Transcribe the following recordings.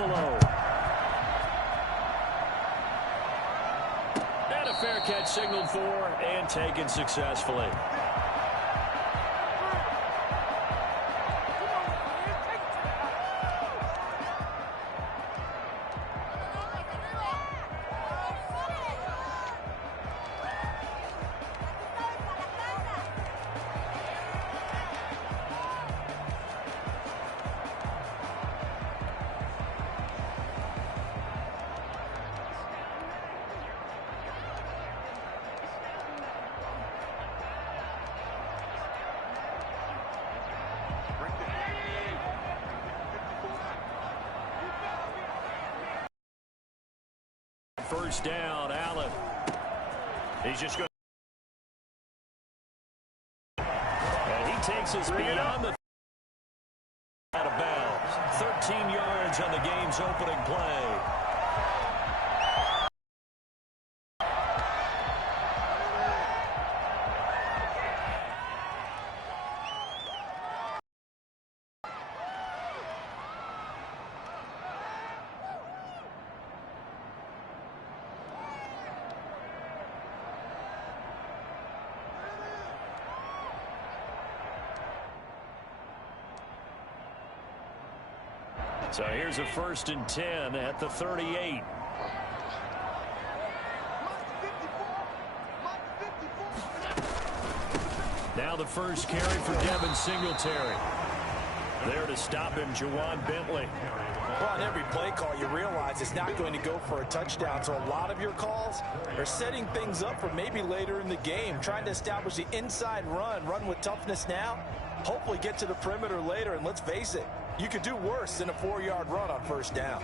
Buffalo. And a fair catch signaled for and taken successfully. First down, Allen. He's just going to... And he takes us beyond the... out of bounds. 13 yards on the game's opening play. So here's a 1st and 10 at the 38. Now the first carry for Devin Singletary. There to stop him, Juwan Bentley. Well, on every play call, you realize it's not going to go for a touchdown. So a lot of your calls are setting things up for maybe later in the game, trying to establish the inside run with toughness now, hopefully get to the perimeter later. And let's face it, you could do worse than a 4-yard run on first down.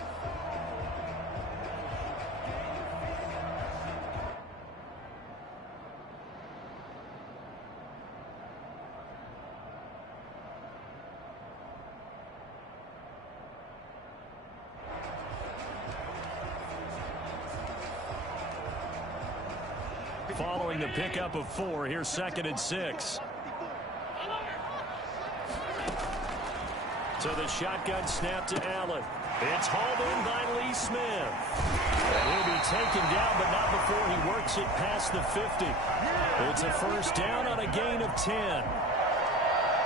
Following the pickup of 4, here's 2nd and 6. So the shotgun snap to Allen. It's hauled in by Lee Smith. And he'll be taken down, but not before he works it past the 50. It's a first down on a gain of 10.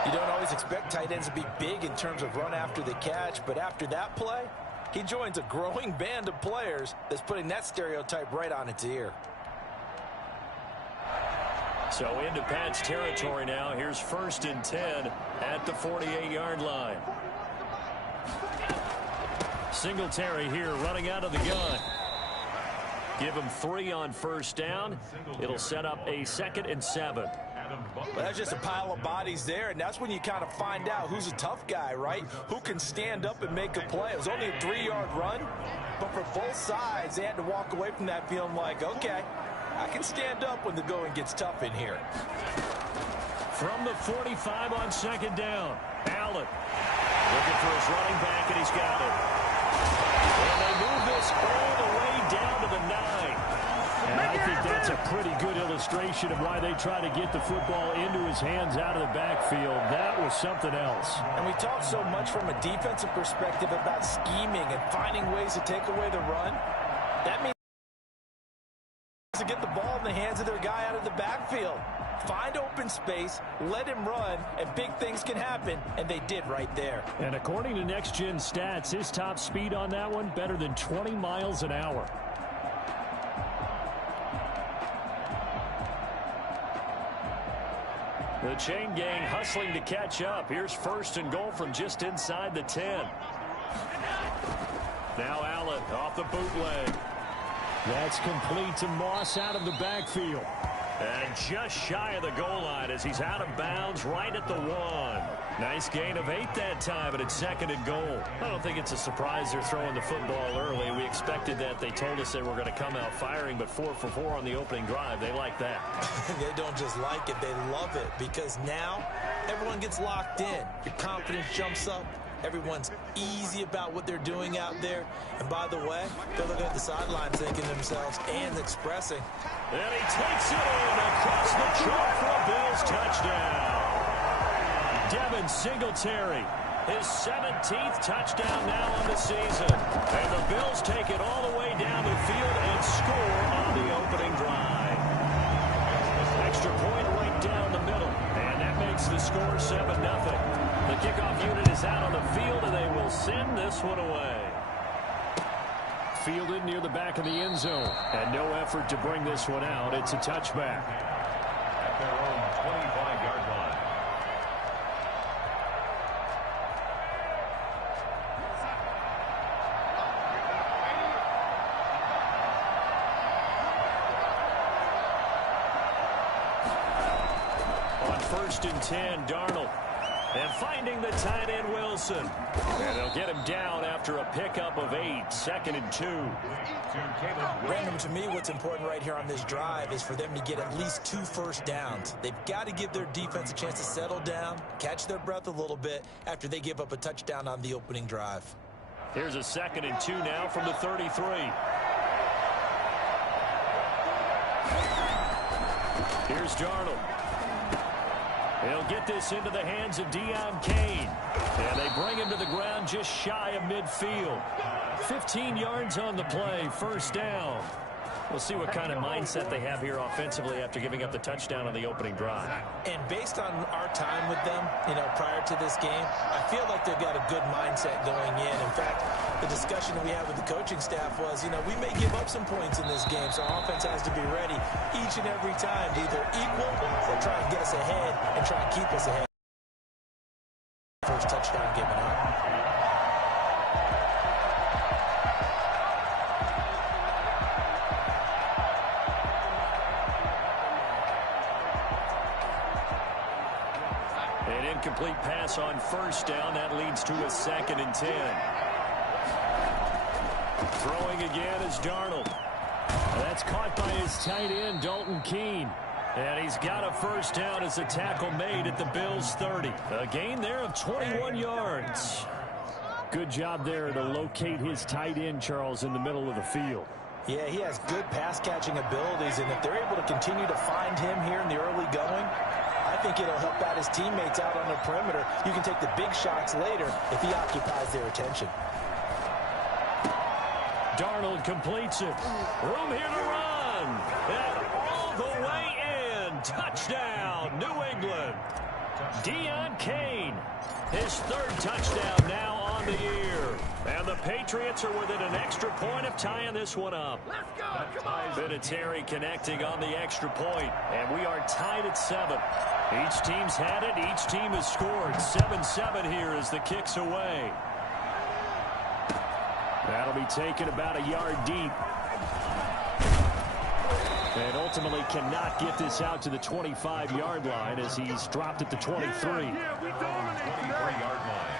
You don't always expect tight ends to be big in terms of run after the catch, but after that play, he joins a growing band of players that's putting that stereotype right on its ear. So into Pat's territory now. Here's 1st and 10 at the 48-yard line. Singletary here running out of the gun. Give him 3 on first down. It'll set up a 2nd and 7. Well, that's just a pile of bodies there, and that's when you kind of find out who's a tough guy, right? Who can stand up and make a play. It was only a 3-yard run, but for both sides, they had to walk away from that feeling like, okay, I can stand up when the going gets tough in here. From the 45 on 2nd down, Allen looking for his running back, and he's got it. And they move this all the way down to the 9. And I think that's a pretty good illustration of why they try to get the football into his hands out of the backfield. That was something else. And we talk so much from a defensive perspective about scheming and finding ways to take away the run. That means to get the ball in the hands of their guy out of the backfield. Find open space, let him run, and big things can happen, and they did right there. And according to Next Gen Stats, his top speed on that one, better than 20 miles an hour. The chain gang hustling to catch up. Here's 1st and goal from just inside the 10. Now Allen off the bootleg. That's complete to Moss out of the backfield. And just shy of the goal line as he's out of bounds right at the 1. Nice gain of 8 that time, but it's 2nd and goal. I don't think it's a surprise they're throwing the football early. We expected that. They told us they were going to come out firing, but 4 for 4 on the opening drive. They like that. They don't just like it, they love it, because now everyone gets locked in. Your confidence jumps up. Everyone's easy about what they're doing out there. And by the way, they're looking at the sideline thinking to themselves and expressing. And he takes it in across the chalk for a Bills touchdown. Devin Singletary His 17th touchdown now on the season. And the Bills take it all the way down the field and score on the opening drive. Extra point right down the middle. And that makes the score 7-0. The kickoff unit is out on the field, and they will send this one away. Fielded near the back of the end zone. And no effort to bring this one out. It's a touchback. At their own 25-yard line. On 1st and 10, Darnold. And finding the tight end, Wilson. And they'll get him down after a pickup of 8. 2nd and 2. Random, to me, what's important right here on this drive is for them to get at least 2 first downs. They've got to give their defense a chance to settle down, catch their breath a little bit after they give up a touchdown on the opening drive. Here's a 2nd and 2 now from the 33. Here's Darnold. He'll get this into the hands of Deion Kane. And they bring him to the ground just shy of midfield. 15 yards on the play, 1st down. We'll see what kind of mindset they have here offensively after giving up the touchdown on the opening drive. And based on our time with them, prior to this game, I feel like they've got a good mindset going in. In fact, the discussion that we had with the coaching staff was, we may give up some points in this game, so our offense has to be ready each and every time to either equal or try and get us ahead and try and keep us ahead. First touchdown given up. An incomplete pass on 1st down. That leads to a 2nd and 10. Throwing again is Darnold. That's caught by his tight end, Dalton Keene. And he's got a 1st down as a tackle made at the Bills' 30. A gain there of 21 yards. Good job there to locate his tight end, Charles, in the middle of the field. Yeah, he has good pass-catching abilities, and if they're able to continue to find him here in the early going, I think it'll help out his teammates out on the perimeter. You can take the big shots later if he occupies their attention. Darnold completes it. Room here to run. And all the way in. Touchdown, New England. Deion Kane, his 3rd touchdown now on the year. And the Patriots are within an extra point of tying this one up. Let's go. Come on. Vinatieri connecting on the extra point. And we are tied at 7. Each team's had it. Each team has scored. 7-7 here as the kick's away. That'll be taken about a yard deep. And ultimately cannot get this out to the 25-yard line as he's dropped at the 23. 23-yard line.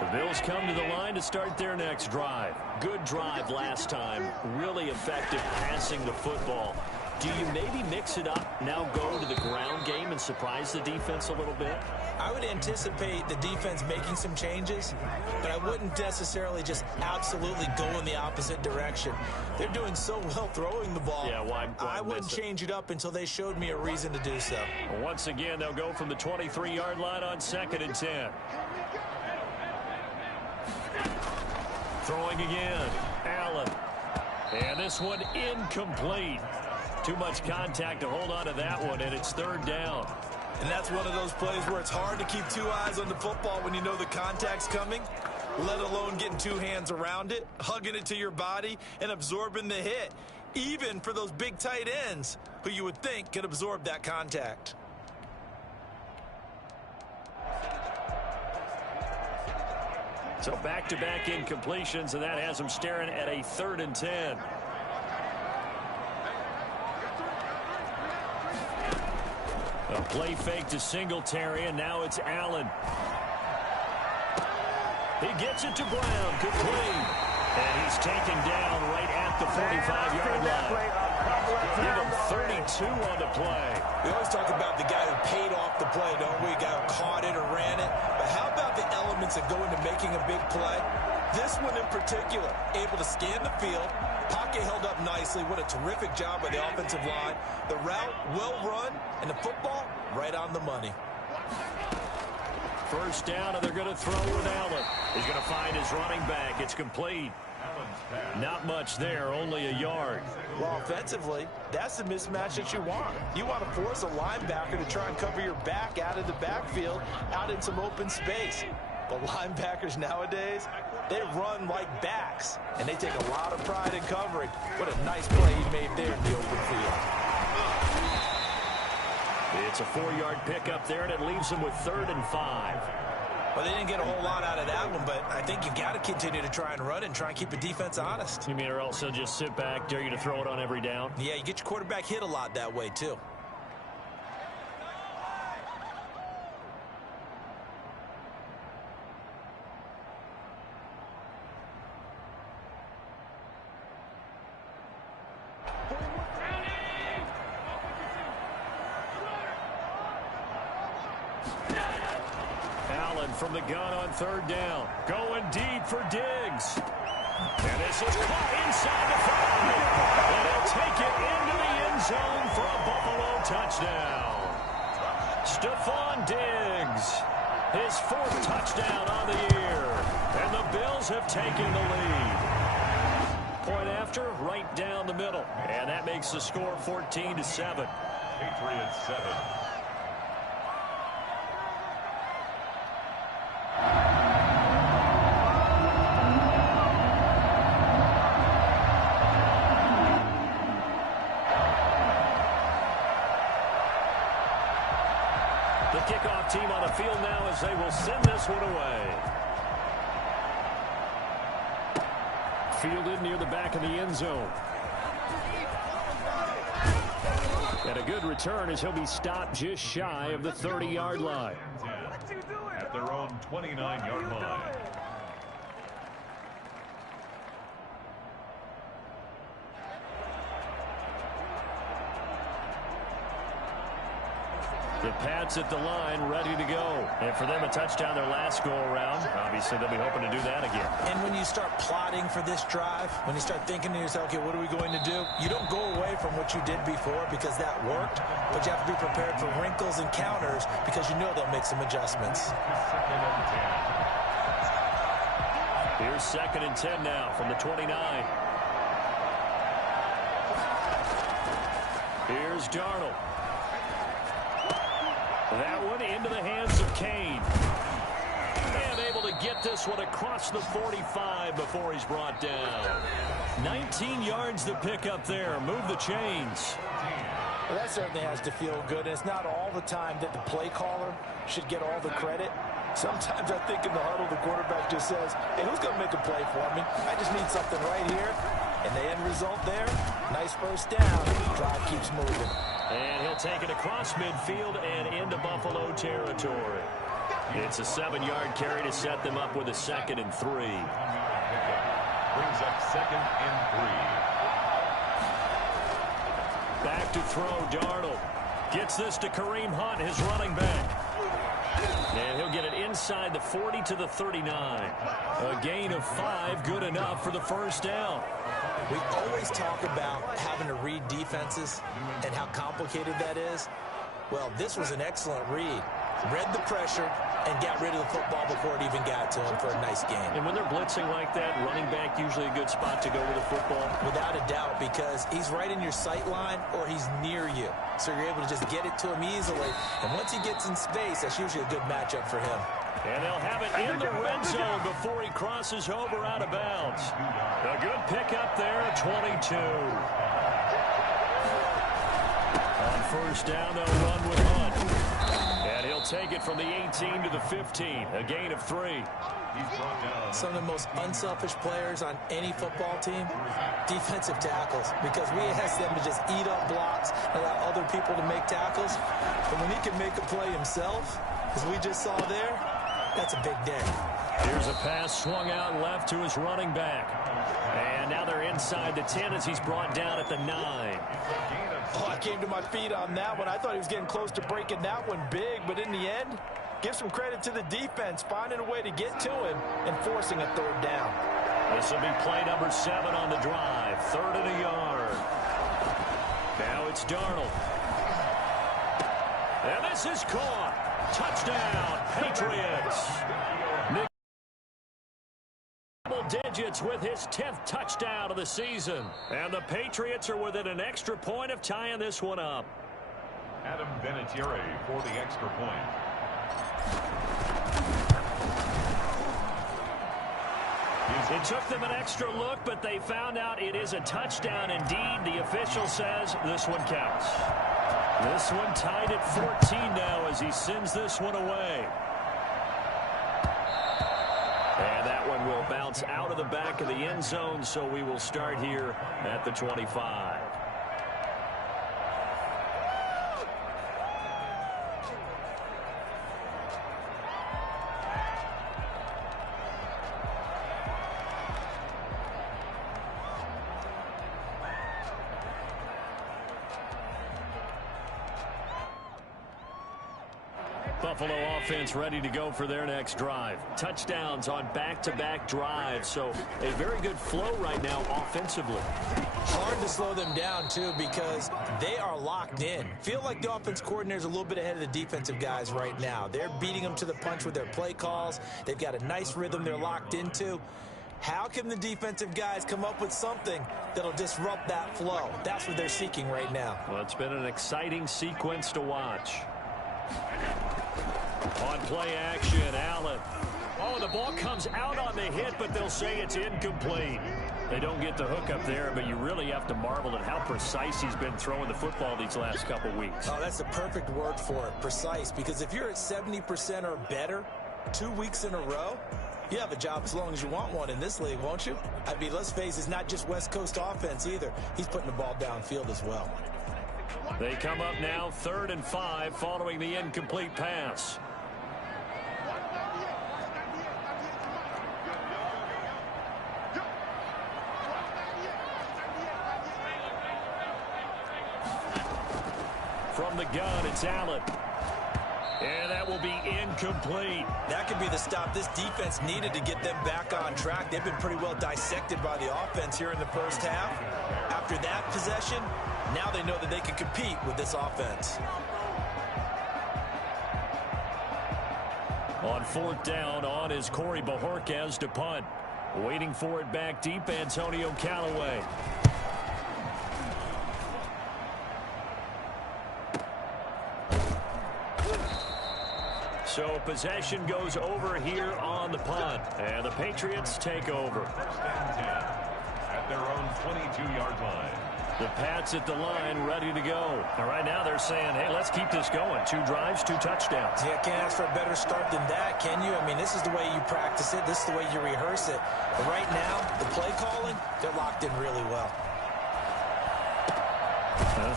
The Bills come to the line to start their next drive. Good drive last time. Really effective passing the football. Do you maybe mix it up, now go to the ground game and surprise the defense a little bit? I would anticipate the defense making some changes, but I wouldn't necessarily just absolutely go in the opposite direction. They're doing so well throwing the ball. Yeah, why I wouldn't change it up until they showed me a reason to do so. Once again, they'll go from the 23-yard line on 2nd and 10. Throwing again, Allen. And this one incomplete. Too much contact to hold on to that one, and it's 3rd down. And that's one of those plays where it's hard to keep 2 eyes on the football when you know the contact's coming, let alone getting 2 hands around it, hugging it to your body, and absorbing the hit, even for those big tight ends who you would think could absorb that contact. So back-to-back incompletions, and that has them staring at a 3rd and 10. A play fake to Singletary, and now it's Allen. He gets it to Brown. Good play. And he's taken down right at the 45-yard line. Give him 32 on the play. We always talk about the guy who paid off the play, don't we? The guy who caught it or ran it. But how about the elements that go into making a big play? This one in particular, able to scan the field, pocket held up nicely. What a terrific job by the offensive line. The route well run, and the football right on the money. First down, and they're going to throw with Allen. He's going to find his running back. It's complete. Not much there, only a yard. Well, offensively, that's the mismatch that you want. You want to force a linebacker to try and cover your back out of the backfield, out in some open space. But linebackers nowadays, they run like backs, and they take a lot of pride in covering. What a nice play he made there in the open field. It's a 4-yard pickup there, and it leaves him with 3rd and 5. Well, they didn't get a whole lot out of that one, but I think you've got to continue to try and run and try and keep the defense honest. You mean or else he'll just sit back, dare you to throw it on every down? Yeah, you get your quarterback hit a lot that way, too. From the gun on 3rd down. Going deep for Diggs. And this is caught inside the 5. And he'll take it into the end zone for a Buffalo touchdown. Stephon Diggs, his 4th touchdown on the year. And the Bills have taken the lead. Point after, right down the middle. And that makes the score 14-7. Patriots 7. Kickoff team on the field now as they will send this one away. Fielded near the back of the end zone. And a good return as he'll be stopped just shy of the 30-yard line. At their own 29-yard line. The Pats at the line, ready to go. And for them, a touchdown their last go-around. Obviously, they'll be hoping to do that again. And when you start plotting for this drive, when you start thinking to yourself, okay, what are we going to do? You don't go away from what you did before because that worked, but you have to be prepared for wrinkles and counters because you know they'll make some adjustments. Here's 2nd and 10 now from the 29. Here's Darnold. That one into the hands of Kane. And able to get this one across the 45 before he's brought down. 19 yards to pick up there. Move the chains. Well, that certainly has to feel good. And it's not all the time that the play caller should get all the credit. Sometimes I think in the huddle, the quarterback just says, hey, who's going to make a play for me? I just need something right here. And the end result there, nice first down. Drive keeps moving. And he'll take it across midfield and into Buffalo territory. It's a 7-yard carry to set them up with a 2nd and 3. Brings up 2nd and 3. Back to throw, Darnold. Gets this to Kareem Hunt, his running back. And he'll get it inside the 40 to the 39. A gain of 5, good enough for the first down. We always talk about having to read defenses and how complicated that is. Well, this was an excellent read. Read the pressure and got rid of the football before it even got to him for a nice game. And when they're blitzing like that, running back usually a good spot to go with the football? Without a doubt, because he's right in your sight line or he's near you. So you're able to just get it to him easily. And once he gets in space, that's usually a good matchup for him. And they'll have it in the red zone before he crosses over out of bounds. A good pickup there, 22. On first down, they'll run with Hunt. And he'll take it from the 18 to the 15, a gain of 3. Some of the most unselfish players on any football team, defensive tackles, because we ask them to just eat up blocks and allow other people to make tackles. But when he can make a play himself, as we just saw there, that's a big day. Here's a pass swung out left to his running back. And now they're inside the 10 as he's brought down at the 9. Oh, I came to my feet on that one. I thought he was getting close to breaking that one big, but in the end, give some credit to the defense, finding a way to get to him and forcing a 3rd down. This will be play number 7 on the drive. 3rd and a yard. Now it's Darnold. And this is caught. Touchdown, Patriots. Nick double digits with his 10th touchdown of the season. And the Patriots are within an extra point of tying this one up. Adam Vinatieri for the extra point. It took them an extra look, but they found out it is a touchdown indeed. The official says this one counts. This one tied at 14 now as he sends this one away. And that one will bounce out of the back of the end zone, so we will start here at the 25. Buffalo offense ready to go for their next drive. Touchdowns on back-to-back drives, so a very good flow right now offensively. Hard to slow them down, too, because they are locked in. Feel like the offense coordinator's a little bit ahead of the defensive guys right now. They're beating them to the punch with their play calls. They've got a nice rhythm they're locked into. How can the defensive guys come up with something that'll disrupt that flow? That's what they're seeking right now. Well, it's been an exciting sequence to watch. On play action, Allen. Oh, the ball comes out on the hit, but they'll say it's incomplete. They don't get the hook up there, but you really have to marvel at how precise he's been throwing the football these last couple weeks. Oh, that's the perfect word for it, precise, because if you're at 70% or better 2 weeks in a row, you have a job as long as you want one in this league, won't you? I mean, let's face it, it's not just West Coast offense either. He's putting the ball downfield as well. They come up now 3rd and 5 following the incomplete pass. From the gun, it's Allen. And that will be incomplete. That could be the stop this defense needed to get them back on track. They've been pretty well dissected by the offense here in the first half. After that possession, now they know that they can compete with this offense. On 4th down, on is Corey Bajorquez to punt. Waiting for it back deep, Antonio Callaway. So possession goes over here on the punt. And the Patriots take over. 1st and 10 at their own 22-yard line. The Pats at the line ready to go. And right now they're saying, hey, let's keep this going. 2 drives, 2 touchdowns. Yeah, can't ask for a better start than that, can you? I mean, this is the way you practice it. This is the way you rehearse it. But right now, the play calling, they're locked in really well.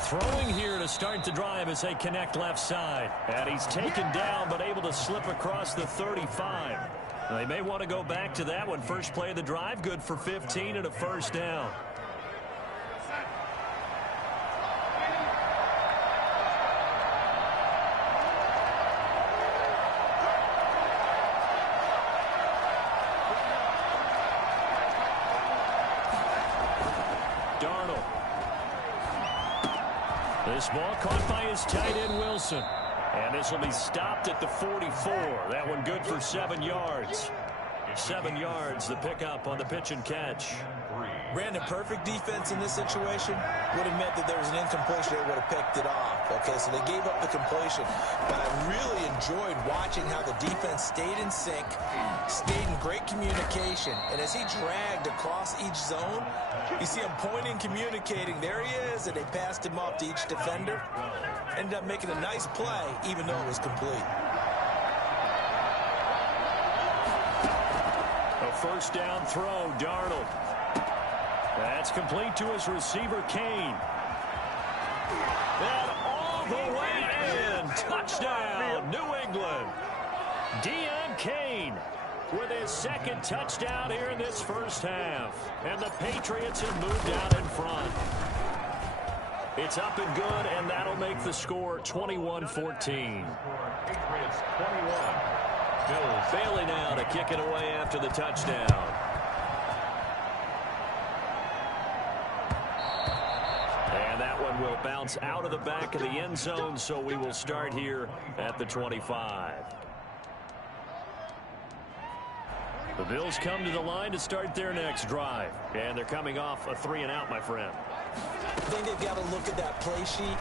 Throwing here to start the drive as they connect left side. And he's taken down but able to slip across the 35. They may want to go back to that one. First play of the drive, good for 15 and a 1st down. This ball caught by his tight end, Wilson. And this will be stopped at the 44. That one good for 7 yards. 7 yards, the pickup on the pitch and catch. Brandon, perfect defense in this situation would have meant that there was an incompletion. They would have picked it off. Okay, so they gave up the completion. But I really enjoyed watching how the defense stayed in sync, stayed in great communication. And as he dragged across each zone, you see him pointing, communicating. There he is, and they passed him off to each defender. Ended up making a nice play, even though it was complete. A 1st down throw, Darnold. That's complete to his receiver, Kane. And all the way in. Touchdown, New England. Deon Kane with his 2nd touchdown here in this first half. And the Patriots have moved out in front. It's up and good, and that'll make the score 21-14. Patriots 21. Bills. Bailey now to kick it away after the touchdown. And that one one will bounce out of the back of the end zone, so we will start here at the 25. The Bills come to the line to start their next drive. And they're coming off a 3-and-out, my friend. I think they've got to look at that play sheet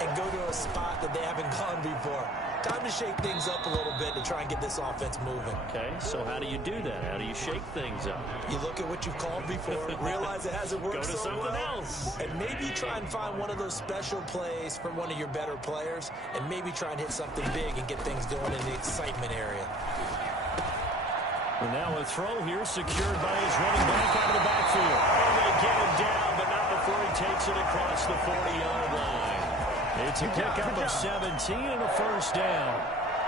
and go to a spot that they haven't gone before. Time to shake things up a little bit to try and get this offense moving. Okay, so how do you do that? How do you shake things up? You look at what you've called before, realize it hasn't worked Go to so something well, else. and maybe try and find one of those special plays from one of your better players, and maybe try and hit something big and get things going in the excitement area. And now a throw here secured by his running back out of the backfield. And they get him down, but not before he takes it across the 40-yard line. It's a pickup of 17 and a first down.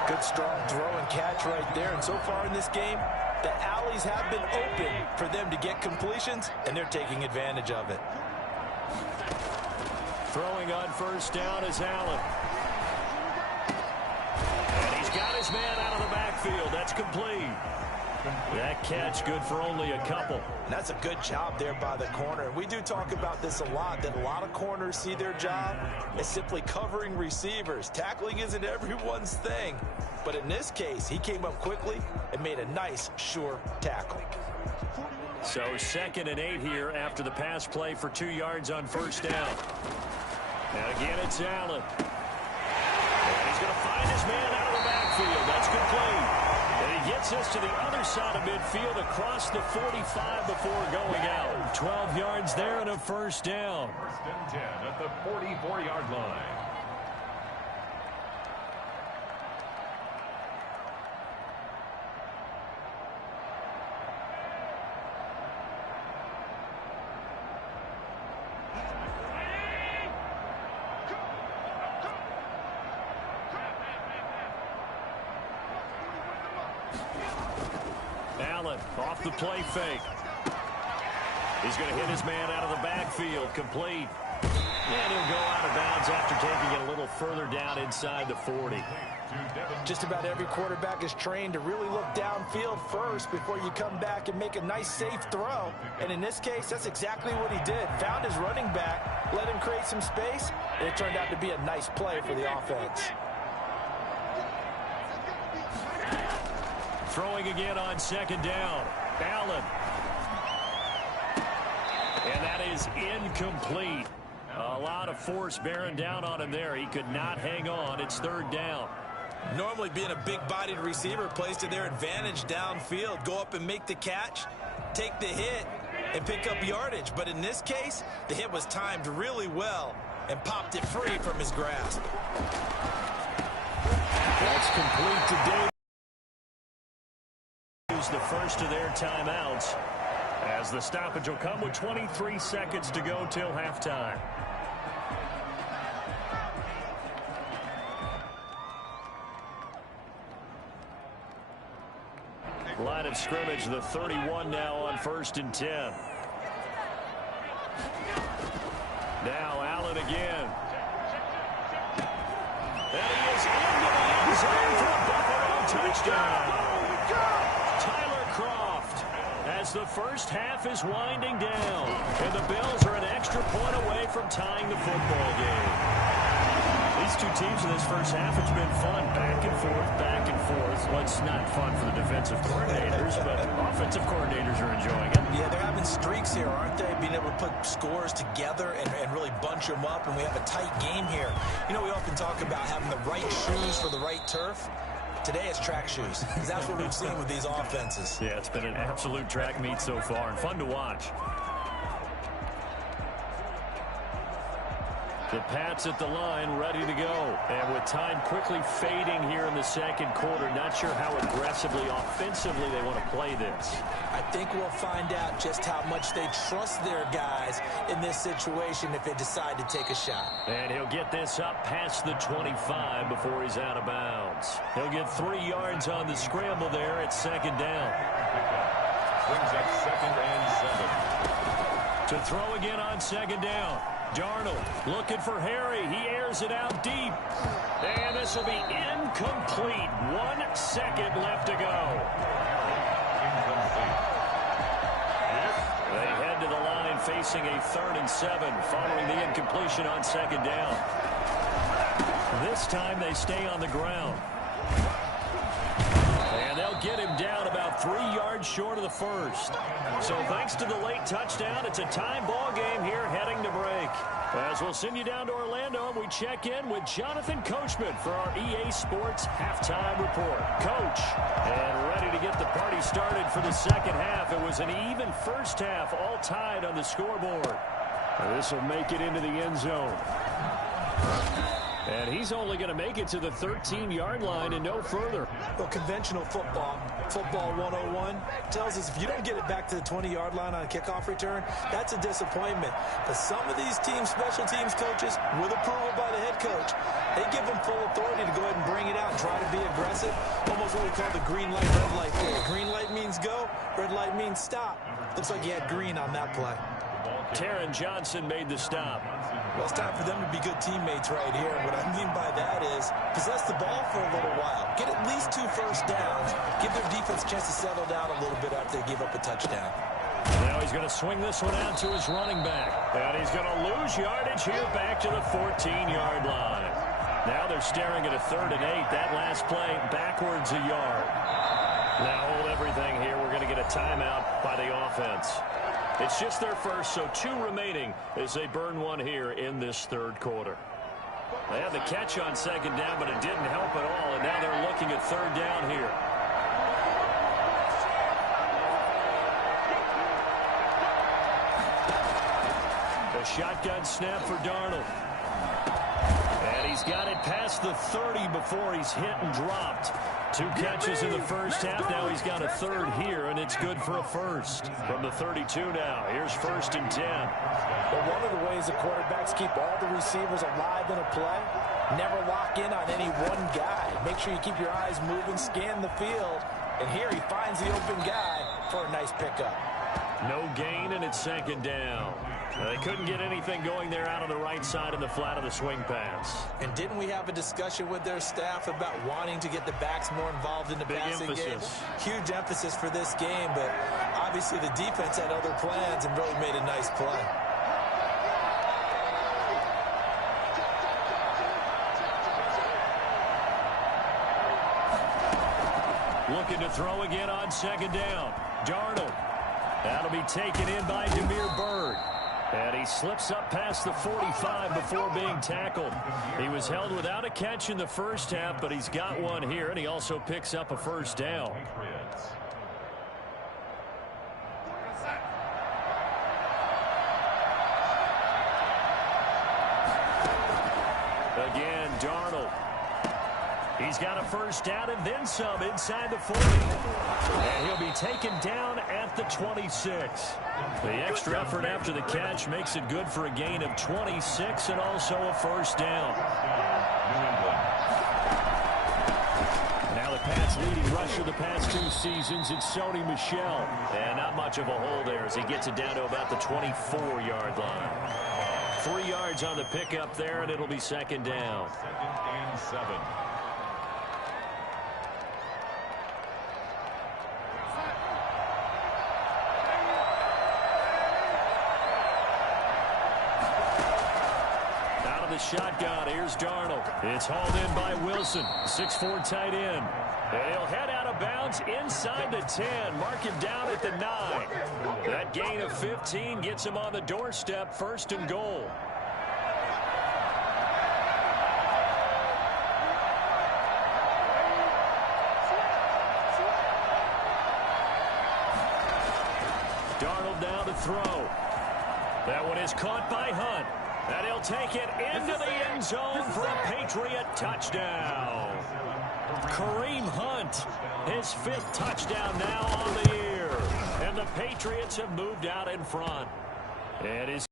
Good strong throw and catch right there. And so far in this game, the alleys have been open for them to get completions, and they're taking advantage of it. Throwing on first down is Allen. And he's got his man out of the backfield. That's complete. That catch good for only a couple. And that's a good job there by the corner. We do talk about this a lot, that a lot of corners see their job as simply covering receivers. Tackling isn't everyone's thing. But in this case, he came up quickly and made a nice, sure tackle. So 2nd and 8 here after the pass play for 2 yards on first down. And again, it's Allen. And he's going to find his man out of the backfield. That's complete. And he gets us to the other side of midfield across the 45 before going out. 12 yards there and a first down. 1st and 10 at the 44-yard line. Allen off the play fake. He's going to hit his man out of the backfield. Complete. And he'll go out of bounds after taking it a little further down inside the 40. Just about every quarterback is trained to really look downfield first before you come back and make a nice, safe throw. And in this case, that's exactly what he did. Found his running back, let him create some space, and it turned out to be a nice play for the offense. Throwing again on 2nd down. Allen. And that is incomplete. A lot of force bearing down on him there. He could not hang on. It's 3rd down. Normally being a big-bodied receiver plays to their advantage downfield. Go up and make the catch, take the hit, and pick up yardage. But in this case, the hit was timed really well and popped it free from his grasp. That's complete to Davis. The first of their timeouts as the stoppage will come with 23 seconds to go till halftime. Line of scrimmage, the 31 now on 1st and 10. Now Allen again. And he is into the end zone for a Buffalo touchdown. As the first half is winding down, and the Bills are an extra point away from tying the football game. These two teams in this first half, it's been fun. Back and forth, back and forth. Well, it's not fun for the defensive coordinators, but offensive coordinators are enjoying it. Yeah, they're having streaks here, aren't they? Being able to put scores together and really bunch them up, and we have a tight game here. You know, we often talk about having the right shoes for the right turf. Today it's track shoes, because that's what we've seen with these offenses. Yeah, it's been an absolute track meet so far, and fun to watch. The Pats at the line, ready to go. And with time quickly fading here in the 2nd quarter, not sure how aggressively, offensively they want to play this. I think we'll find out just how much they trust their guys in this situation if they decide to take a shot. And he'll get this up past the 25 before he's out of bounds. He'll get 3 yards on the scramble there at 2nd down. Brings up 2nd and 7. To throw again on 2nd down. Darnold looking for Harry. He airs it out deep. And this will be incomplete. 1 second left to go. They head to the line facing a 3rd and 7 following the incompletion on 2nd down. This time they stay on the ground. And they'll get him down about 3 yards short of the first. So thanks to the late touchdown, it's a tie ball game here heading to break. As we'll send you down to Orlando, and we check in with Jonathan Coachman for our EA Sports Halftime Report. Coach, and ready to get the party started for the second half. It was an even first half, all tied on the scoreboard. This will make it into the end zone. And he's only going to make it to the 13-yard line and no further. Well, conventional football 101, tells us if you don't get it back to the 20-yard line on a kickoff return, that's a disappointment. But some of these teams, special teams coaches, with approval by the head coach, they give them full authority to go ahead and bring it out and try to be aggressive. Almost what we call the green light, red light play. Green light means go, red light means stop. Looks like he had green on that play. Taron Johnson made the stop. Well, it's time for them to be good teammates right here. And what I mean by that is possess the ball for a little while. Get at least 2 first downs. Give their defense a chance to settle down a little bit after they give up a touchdown. Now he's going to swing this one out to his running back. And he's going to lose yardage here back to the 14-yard line. Now they're staring at a 3rd and 8. That last play backwards a yard. Now hold everything here. We're going to get a timeout by the offense. It's just their first, so 2 remaining as they burn one here in this 3rd quarter. They had the catch on 2nd down, but it didn't help at all, and now they're looking at 3rd down here. The shotgun snap for Darnold. And he's got it past the 30 before he's hit and dropped. 2 catches in the first half. Now he's got a 3rd here, and it's good for a first. From the 32 now, here's 1st and 10. Well, one of the ways the quarterbacks keep all the receivers alive in a play, never lock in on any one guy. Make sure you keep your eyes moving, scan the field. And here he finds the open guy for a nice pickup. No gain, and it's 2nd down. They couldn't get anything going there out on the right side in the flat of the swing pass. And didn't we have a discussion with their staff about wanting to get the backs more involved in the passing game? Huge emphasis for this game, but obviously the defense had other plans and really made a nice play. Looking to throw again on 2nd down. Darnold. That'll be taken in by Damiere Byrd. And he slips up past the 45 before being tackled. He was held without a catch in the first half, but he's got one here, and he also picks up a 1st down. Again, Darnold. He's got a 1st down and then some inside the 40. And he'll be taken down at the 26. The extra effort after the catch makes it good for a gain of 26 and also a 1st down. Now the Pats' leading rusher the past 2 seasons, it's Sony Michel. And not much of a hole there as he gets it down to about the 24-yard line. 3 yards on the pickup there, and it'll be 2nd down. 2nd and 7. The shotgun. Here's Darnold. It's hauled in by Wilson. 6'4" tight end. And he'll head out of bounds inside the 10. Mark him down at the 9. That gain of 15 gets him on the doorstep. 1st and goal. Darnold down to throw. That one is caught by Hunt. And he'll take it into the end zone for a Patriot touchdown. Kareem Hunt, his 5th touchdown now on the year. And the Patriots have moved out in front. And his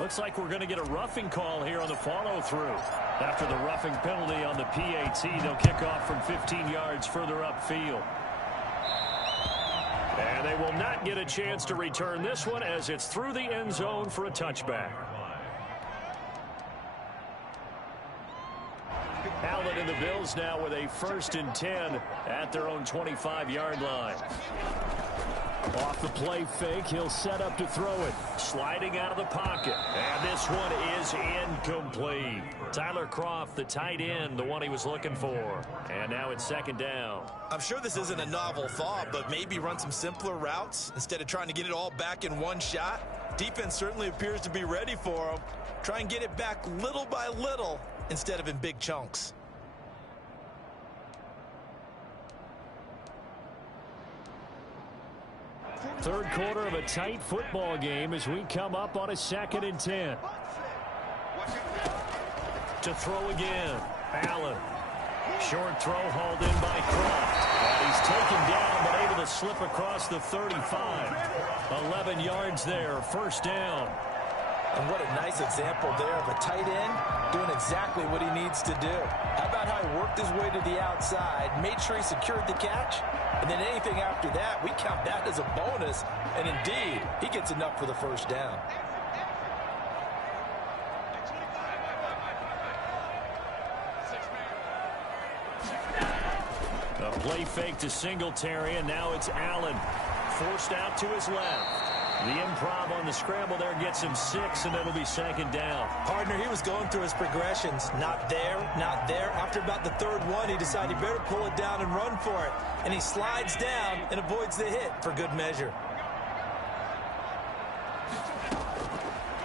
looks like we're going to get a roughing call here on the follow-through. After the roughing penalty on the PAT, they'll kick off from 15 yards further upfield. And they will not get a chance to return this one as it's through the end zone for a touchback. Allen and the Bills now with a 1st and 10 at their own 25-yard line. Off the play fake, he'll set up to throw it. Sliding out of the pocket. And this one is incomplete. Tyler Kroft, the tight end, the one he was looking for. And now it's second down. I'm sure this isn't a novel thought, but maybe run some simpler routes instead of trying to get it all back in one shot. Defense certainly appears to be ready for him. Try and get it back little by little instead of in big chunks. Third quarter of a tight football game as we come up on a 2nd and 10. To throw again. Allen. Short throw hauled in by Kroft. And he's taken down but able to slip across the 35. 11 yards there. First down. And what a nice example there of a tight end doing exactly what he needs to do. How about how he worked his way to the outside, made sure he secured the catch, and then anything after that, we count that as a bonus. And indeed, he gets enough for the first down. A play fake to Singletary, and now it's Allen. Forced out to his left. The improv on the scramble there gets him 6, and it'll be second down. Partner, he was going through his progressions. Not there, not there. After about the third one, he decided he better pull it down and run for it. And he slides down and avoids the hit for good measure.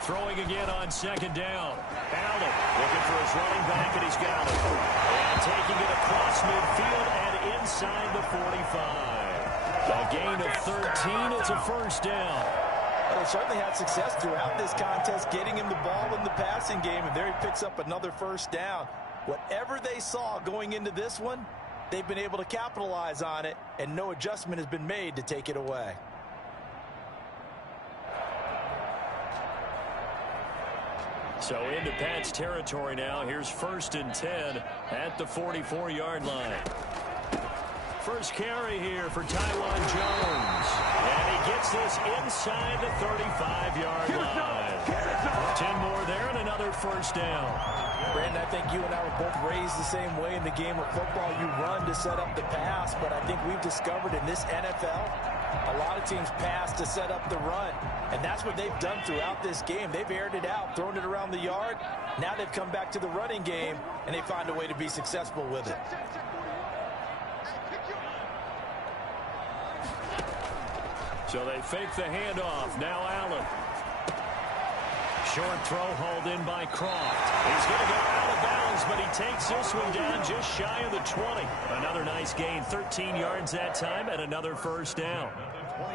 Throwing again on second down. Allen looking for his running back, and he's got it. And taking it across midfield and inside the 45. A gain of 13. It's a first down. Well, they certainly had success throughout this contest, getting him the ball in the passing game, and there he picks up another first down. Whatever they saw going into this one, they've been able to capitalize on it, and no adjustment has been made to take it away. So into Pat's territory now. Here's 1st and 10 at the 44-yard line. First carry here for Taiwan Jones. And he gets this inside the 35-yard line. 10 more there and another first down. Brandon, I think you and I were both raised the same way in the game of football. You run to set up the pass, but I think we've discovered in this NFL, a lot of teams pass to set up the run. And that's what they've done throughout this game. They've aired it out, thrown it around the yard. Now they've come back to the running game, and they find a way to be successful with it. So they fake the handoff. Now Allen. Short throw hauled in by Kroft. He's going to go out of bounds, but he takes this one down just shy of the 20. Another nice gain, 13 yards that time, and another first down.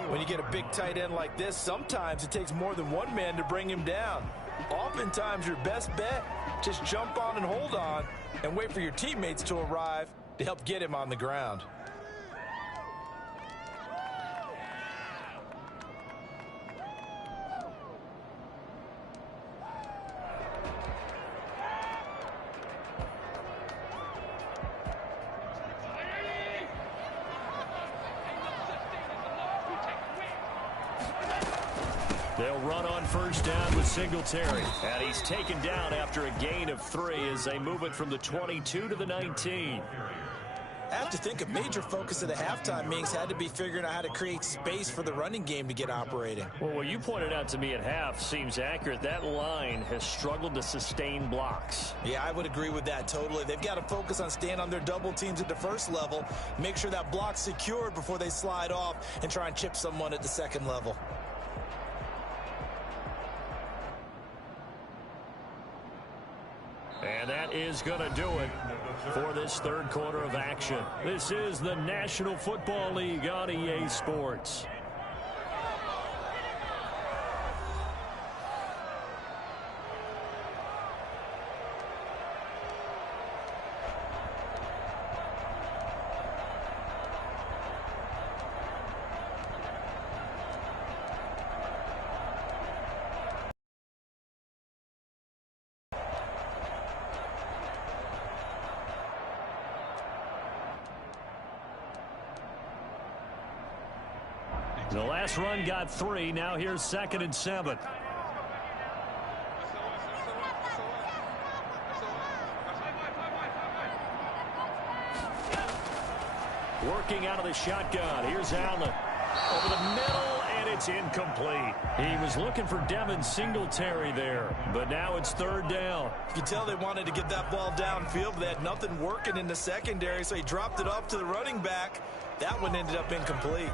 When you get a big tight end like this, sometimes it takes more than one man to bring him down. Oftentimes, your best bet, just jump on and hold on and wait for your teammates to arrive to help get him on the ground. They'll run on first down with Singletary. And he's taken down after a gain of 3 as they move it from the 22 to the 19. I have to think a major focus of the halftime meetings had to be figuring out how to create space for the running game to get operating. Well, what you pointed out to me at half seems accurate. That line has struggled to sustain blocks. Yeah, I would agree with that totally. They've got to focus on staying on their double teams at the first level, make sure that block's secured before they slide off and try and chip someone at the second level. And that is going to do it for this third quarter of action. This is the National Football League on EA Sports. The last run got 3. Now here's 2nd and 7. Working out of the shotgun. Here's Allen. Over the middle, and it's incomplete. He was looking for Devin Singletary there, but now it's third down. You can tell they wanted to get that ball downfield, but they had nothing working in the secondary, so he dropped it off to the running back. That one ended up incomplete.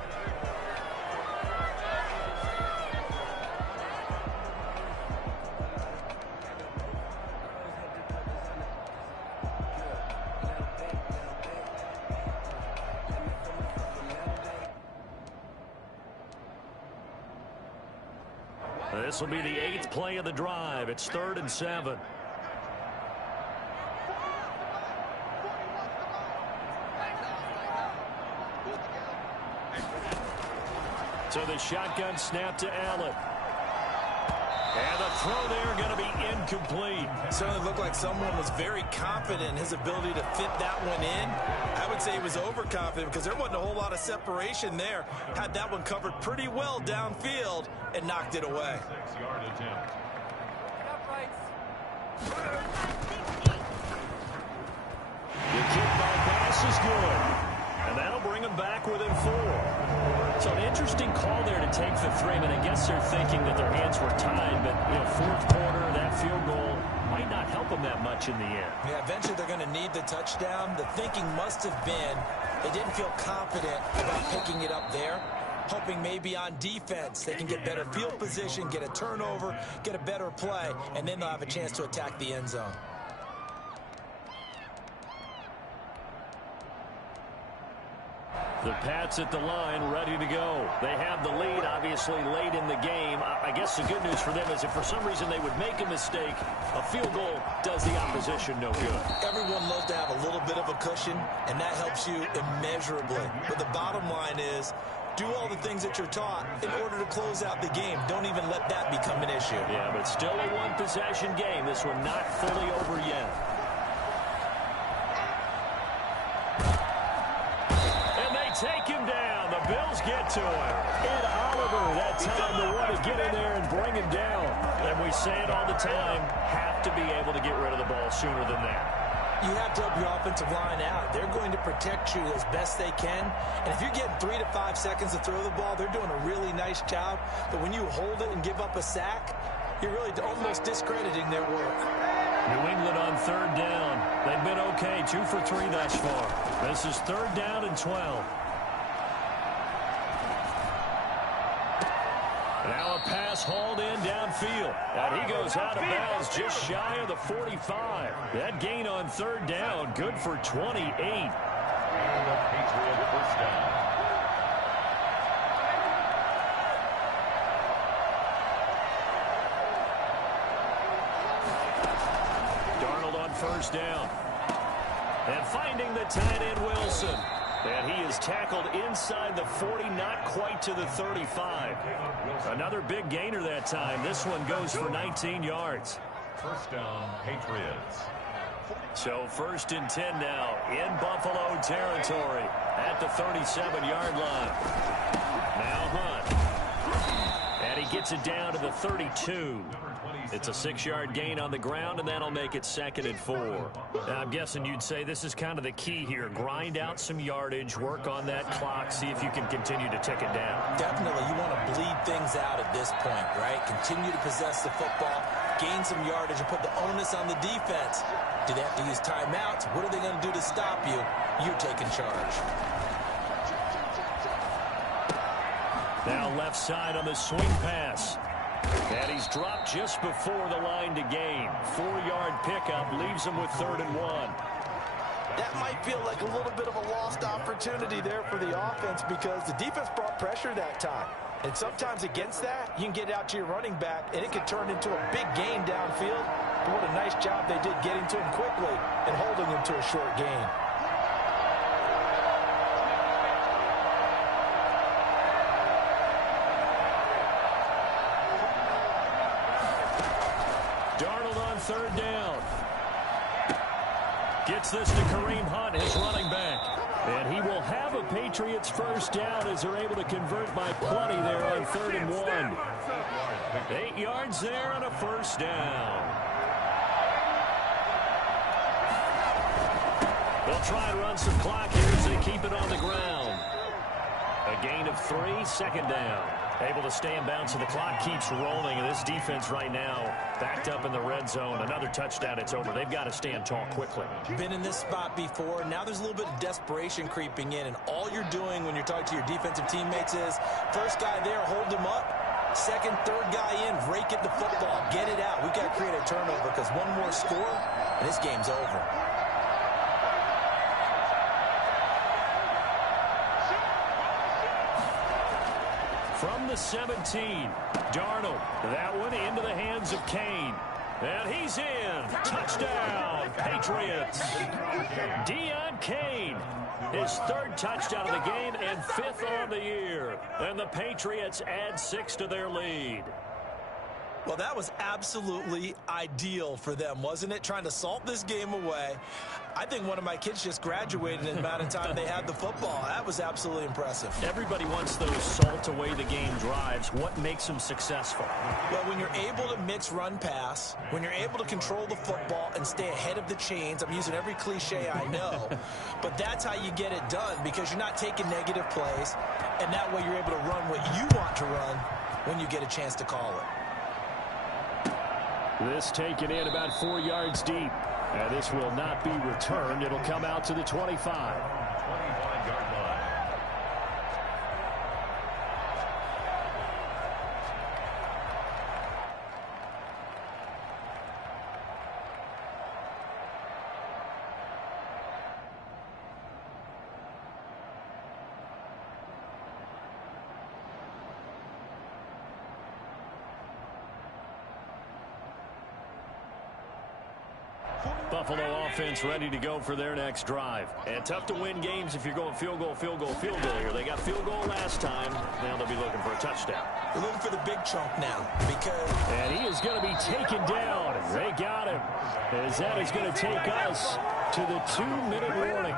This will be the 8th play of the drive. It's 3rd and 7. So the shotgun snap to Allen. And the throw there going to be incomplete. Certainly looked like someone was very confident in his ability to fit that one in. I would say he was overconfident because there wasn't a whole lot of separation there. Had that one covered pretty well downfield and knocked it away. 6-yard attempt. The kickball pass is good. And that'll bring him back within 4. So an interesting call there to take the 3. I guess they're thinking that their hands were tied, but fourth quarter, that field goal might not help them that much in the end. Yeah, eventually they're going to need the touchdown. The thinking must have been they didn't feel confident about picking it up there, hoping maybe on defense they can get better field position, get a turnover, get a better play, and then they'll have a chance to attack the end zone. The Pats at the line, ready to go. They have the lead, obviously, late in the game. I guess the good news for them is if for some reason they would make a mistake, a field goal does the opposition no good. Everyone loves to have a little bit of a cushion, and that helps you immeasurably. But the bottom line is, do all the things that you're taught in order to close out the game. Don't even let that become an issue. Yeah, but it's still a one-possession game. This one not fully over yet. Take him down. The Bills get to him. Ed Oliver, that time the one to get in there and bring him down. And we say it all the time, have to be able to get rid of the ball sooner than that. You have to help your offensive line out. They're going to protect you as best they can. And if you're getting 3 to 5 seconds to throw the ball, they're doing a really nice job. But when you hold it and give up a sack, you're really almost discrediting their work. New England on 3rd down. They've been okay, 2 for 3 thus far. This is 3rd down and 12. Now a pass hauled in downfield. And he goes out of bounds just shy of the 45. That gain on 3rd down, good for 28. And the Patriot first down. Darnold on 1st down. And finding the tight end Wilson. And he is tackled inside the 40, not quite to the 35. Another big gainer that time. This one goes for 19 yards. First down, Patriots. So 1st and 10 now in Buffalo territory at the 37-yard line. Now Hunt. And he gets it down to the 32. It's a 6-yard gain on the ground, and that'll make it 2nd and 4. I'm guessing you'd say this is kind of the key here. Grind out some yardage, work on that clock, see if you can continue to tick it down. Definitely. You want to bleed things out at this point, right? Continue to possess the football, gain some yardage, and put the onus on the defense. Do they have to use timeouts? What are they going to do to stop you? You're taking charge. Now left side on the swing pass. And he's dropped just before the line to gain. 4-yard pickup leaves him with 3rd and 1. That might feel like a little bit of a lost opportunity there for the offense because the defense brought pressure that time. And sometimes against that, you can get out to your running back, and it could turn into a big gain downfield. But what a nice job they did getting to him quickly and holding him to a short gain. Darnold on 3rd down. Gets this to Kareem Hunt, his running back. And he will have a Patriots first down as they're able to convert by plenty there on 3rd and 1. 8 yards there on a first down. They'll try and run some clock here as they keep it on the ground. A gain of 3, second down. Able to stay in bounds, so the clock keeps rolling. And this defense right now backed up in the red zone. Another touchdown, it's over. They've got to stand tall quickly. Been in this spot before. Now there's a little bit of desperation creeping in. And all you're doing when you're talking to your defensive teammates is, first guy there, hold him up. Second, third guy in, rake at the football. Get it out. We've got to create a turnover because one more score, and this game's over. From the 17, Darnold. That one into the hands of Kane. And he's in. Touchdown, Patriots. Deon Kane, his 3rd touchdown of the game and 5th on the year. And the Patriots add 6 to their lead. Well, that was absolutely ideal for them, wasn't it? Trying to salt this game away. I think one of my kids just graduated in the amount of time they had the football. That was absolutely impressive. Everybody wants those salt away the game drives. What makes them successful? Well, when you're able to mix run pass, when you're able to control the football and stay ahead of the chains, I'm using every cliche I know, but that's how you get it done because you're not taking negative plays, and that way you're able to run what you want to run when you get a chance to call it. This taken in about 4 yards deep. And this will not be returned. It'll come out to the 25. 25-yard line. Buffalo offense ready to go for their next drive. And tough to win games if you're going field goal here. They got field goal last time. Now they'll be looking for a touchdown. They're looking for the big chunk now because... And he is going to be taken down. They got him. As that is going to take us to the 2-minute warning.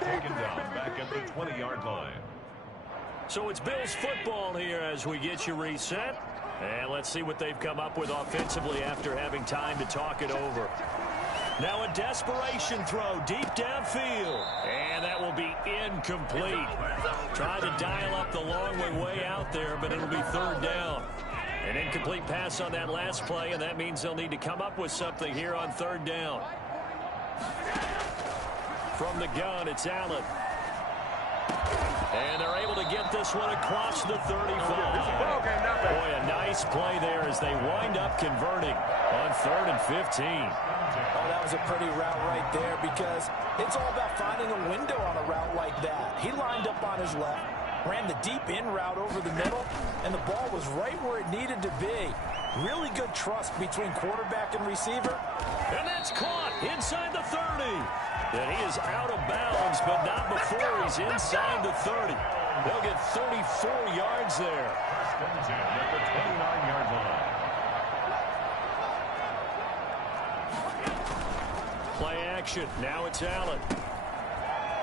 Taken down back at the 20-yard line. So it's Bills football here as we get you reset. And let's see what they've come up with offensively after having time to talk it over. Now a desperation throw deep downfield. And that will be incomplete. Trying to dial up the long way out there, but it'll be 3rd down. An incomplete pass on that last play, and that means they'll need to come up with something here on 3rd down. From the gun, it's Allen. And they're able to get this one across the 35. Boy, a nice play there as they wind up converting on 3rd and 15. Oh, that was a pretty route right there because it's all about finding a window on a route like that. He lined up on his left, ran the deep in route over the middle, and the ball was right where it needed to be. Really good trust between quarterback and receiver. And that's caught inside the 30. And he is out of bounds, but not before he's inside the 30. They'll get 34 yards there. At the 29-yard line. Play action. Now it's Allen.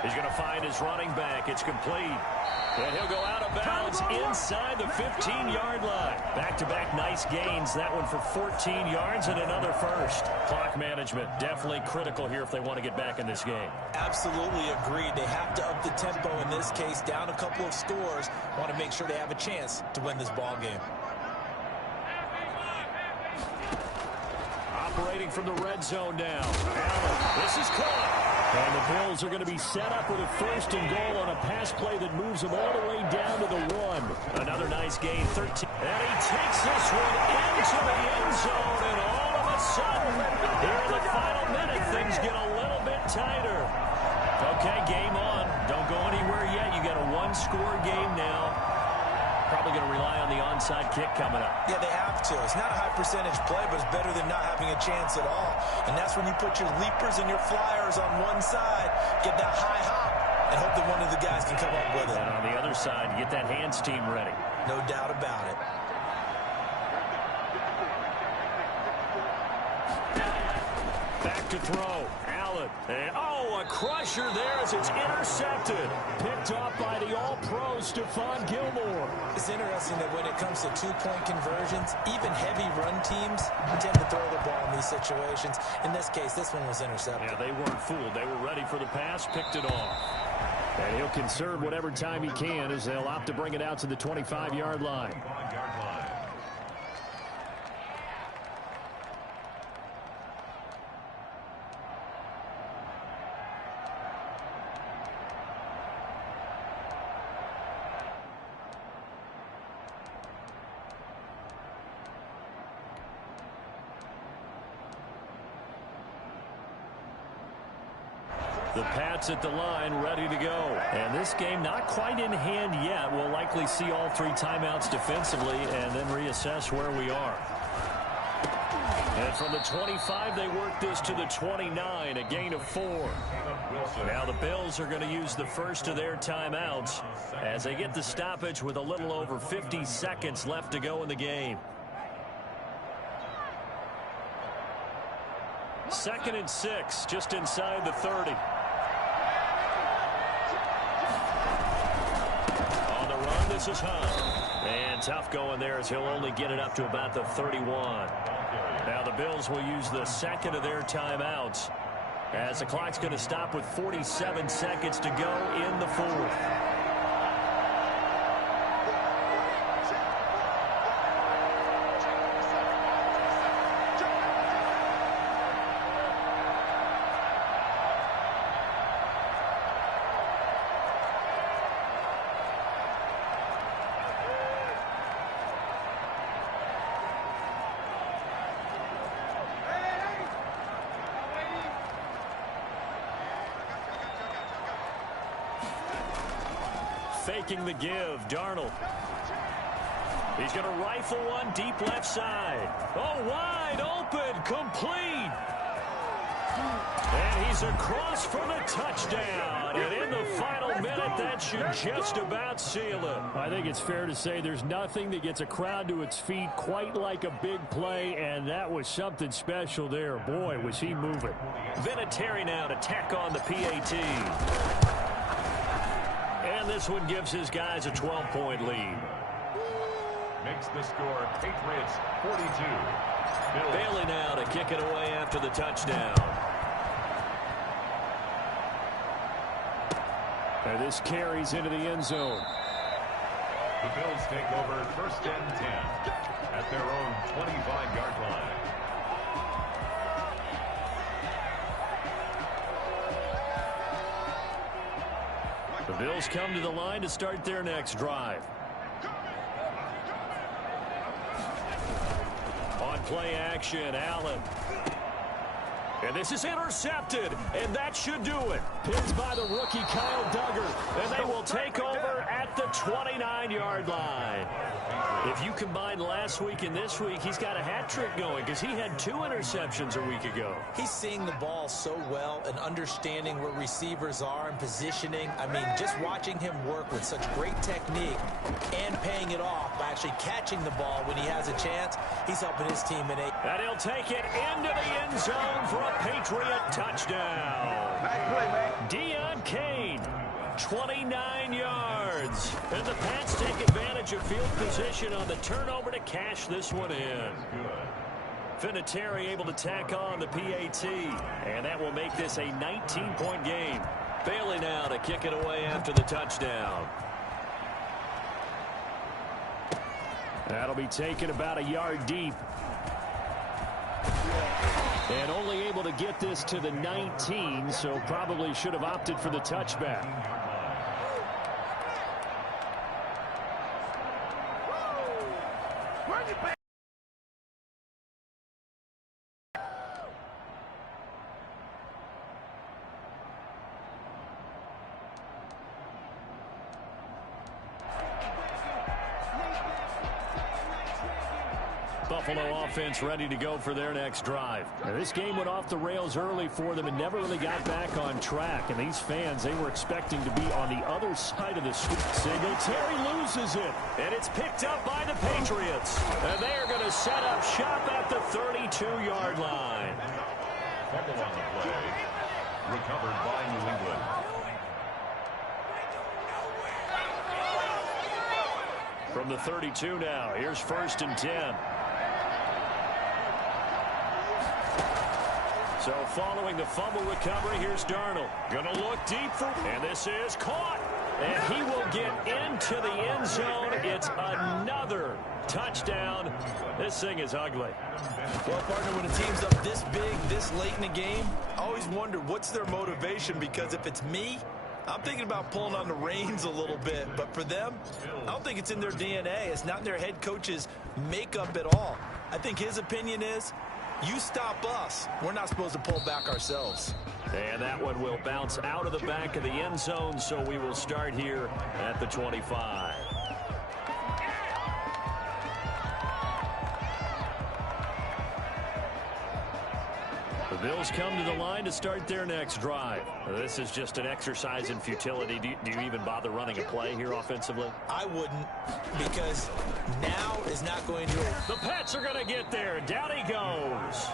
He's going to find his running back. It's complete. And he'll go out of bounds inside the 15-yard line. Back-to-back nice gains. That one for 14 yards and another first. Clock management definitely critical here if they want to get back in this game. Absolutely agreed. They have to up the tempo in this case, down a couple of scores. Want to make sure they have a chance to win this ball game. Operating from the red zone now. Allen, this is caught. And the Bills are going to be set up with a 1st and goal on a pass play that moves them all the way down to the 1. Another nice gain, 13. And he takes this one into the end zone, and all of a sudden, here in the final minute, things get a little bit tighter. Okay, game on. Don't go anywhere yet. You got a 1-score game now. Probably going to rely on the onside kick coming up. Yeah, they have to. It's not a high percentage play, but it's better than not having a chance at all. And that's when you put your leapers and your flyers on one side, get that high hop, and hope that one of the guys can come up with it. And on the other side, you get that hands team ready. No doubt about it. Back to throw. Allen. And, oh, a crusher there as it's intercepted. Picked up by the all-pro Stephon Gilmore. It's interesting that when it comes to two-point conversions, even heavy run teams tend to throw the ball in these situations. In this case, this one was intercepted. Yeah, they weren't fooled. They were ready for the pass, picked it off. And he'll conserve whatever time he can as they'll opt to bring it out to the 25-yard line. The Pats at the line, ready to go. And this game not quite in hand yet. We'll likely see all 3 timeouts defensively and then reassess where we are. And from the 25, they work this to the 29, a gain of 4. Now the Bills are going to use the first of their timeouts as they get the stoppage with a little over 50 seconds left to go in the game. 2nd and 6, just inside the 30. This is Hunt. And tough going there as he'll only get it up to about the 31. Now the Bills will use the second of their timeouts as the clock's going to stop with 47 seconds to go in the 4th. Faking the give, Darnold. He's going to rifle one deep left side. Oh, wide open, complete. And he's across for the touchdown. And in the final minute, that should just about seal it. I think it's fair to say there's nothing that gets a crowd to its feet quite like a big play, and that was something special there. Boy, was he moving. Vinatieri now to tack on the PAT. And this one gives his guys a 12-point lead. Makes the score Patriots 42. Bailey now to kick it away after the touchdown. And this carries into the end zone. The Bills take over 1st and 10 at their own 25-yard line. The Bills come to the line to start their next drive. On play action, Allen. And this is intercepted, and that should do it. Pinned by the rookie Kyle Duggar, and they will take over at the 29-yard line. If you combine last week and this week, he's got a hat trick going because he had 2 interceptions a week ago. He's seeing the ball so well and understanding where receivers are and positioning. I mean, just watching him work with such great technique and paying it off by actually catching the ball when he has a chance, he's helping his team in a... And he'll take it into the end zone for a Patriot touchdown. Deion Kane, 29 yards. And the Pats take advantage of field position on the turnover to cash this one in. Vinatieri able to tack on the PAT. And that will make this a 19-point game. Bailey now to kick it away after the touchdown. That'll be taken about a yard deep. And only able to get this to the 19, so probably should have opted for the touchback. Buffalo offense ready to go for their next drive. Now, this game went off the rails early for them and never really got back on track. And these fans, they were expecting to be on the other side of the street. Singletary loses it, and it's picked up by the Patriots. And they are going to set up shop at the 32-yard line. Fumble on the play. Recovered by New England. From the 32 now, here's 1st and 10. So following the fumble recovery, here's Darnold. Going to look deep for, and this is caught. And he will get into the end zone. It's another touchdown. This thing is ugly. Well, partner, when a team's up this big, this late in the game, I always wonder what's their motivation, because if it's me, I'm thinking about pulling on the reins a little bit. But for them, I don't think it's in their DNA. It's not in their head coach's makeup at all. I think his opinion is, you stop us, we're not supposed to pull back ourselves. And that one will bounce out of the back of the end zone, so we will start here at the 25. The Bills come to the line to start their next drive. This is just an exercise in futility. Do you even bother running a play here offensively? I wouldn't, because now is not going to... The Pets are going to get there. Down he goes.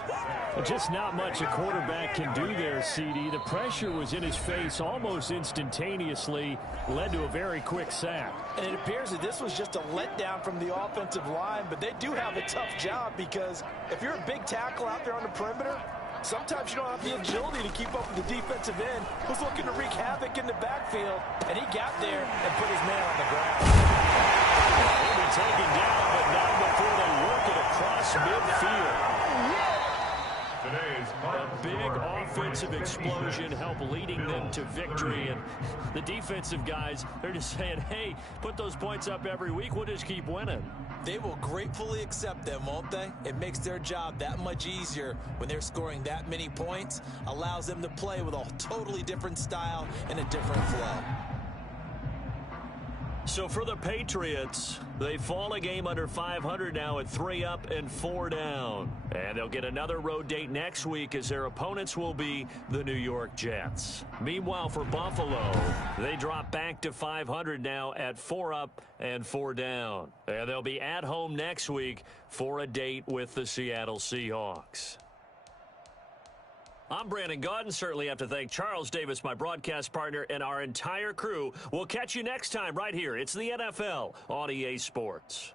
Just not much a quarterback can do there, CD. The pressure was in his face almost instantaneously, led to a very quick sack. And it appears that this was just a letdown from the offensive line, but they do have a tough job, because if you're a big tackle out there on the perimeter, sometimes you don't have the agility to keep up with the defensive end who's looking to wreak havoc in the backfield, and he got there and put his man on the ground. He'll be taken down, but not before they work it across midfield. A big offensive explosion helped leading them to victory, and the defensive guys, they're just saying, hey, put those points up every week, we'll just keep winning. They will gratefully accept them, won't they? It makes their job that much easier when they're scoring that many points, allows them to play with a totally different style and a different flow. So for the Patriots, they fall a game under 500 now at 3 up and 4 down. And they'll get another road date next week, as their opponents will be the New York Jets. Meanwhile, for Buffalo, they drop back to 500 now at 4 up and 4 down. And they'll be at home next week for a date with the Seattle Seahawks. I'm Brandon Gaudin. Certainly have to thank Charles Davis, my broadcast partner, and our entire crew. We'll catch you next time right here. It's the NFL on EA Sports.